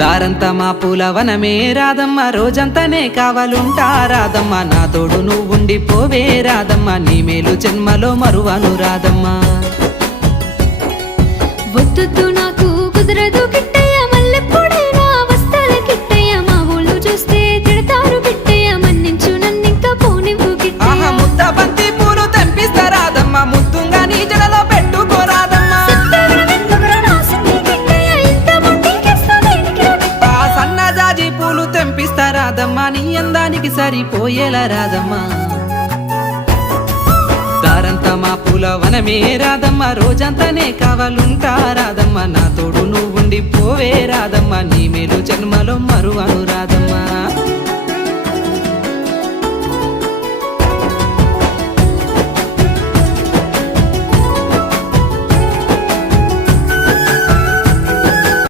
దారంతా మా పూలవనమే రాదమ్మ, రోజంతానే కావాలుంటా రాదమ్మ, నా తోడు నువ్వుండిపోవే రాదమ్మ, నీ మేలు జన్మలో మరువను రాదమ్మ. వద్దు నాకు కుదరదు కిట్టయ్య, మల్లెప్పుడైనా వస్తాల కిట్టయ్య, మా ఊళ్ళు చూస్తే తిడతారు కిట్టయ్య, మన్నించు నన్నింకా పోనివ్వు కిట్టయ్య. ఆహా ముద్ద బంతి పూలు తెంపిస్తా రాదమ్మ, ముద్దుంగా నీ జడలో పెట్టుకోరాదమ్మ. ఆ సన్నజాజి పూలు తెంపిస్తా రాదమ్మ, నీ అందానికి సరిపోయేలా రాదమ్మ. దారంతా మా పూలవనమే రాదమ్మ, రోజంతానే కావాలుంటా రాదమ్మ, నా తోడు నువ్వుండిపోవే రాదమ్మ, నీ మేలు జన్మలో మరువను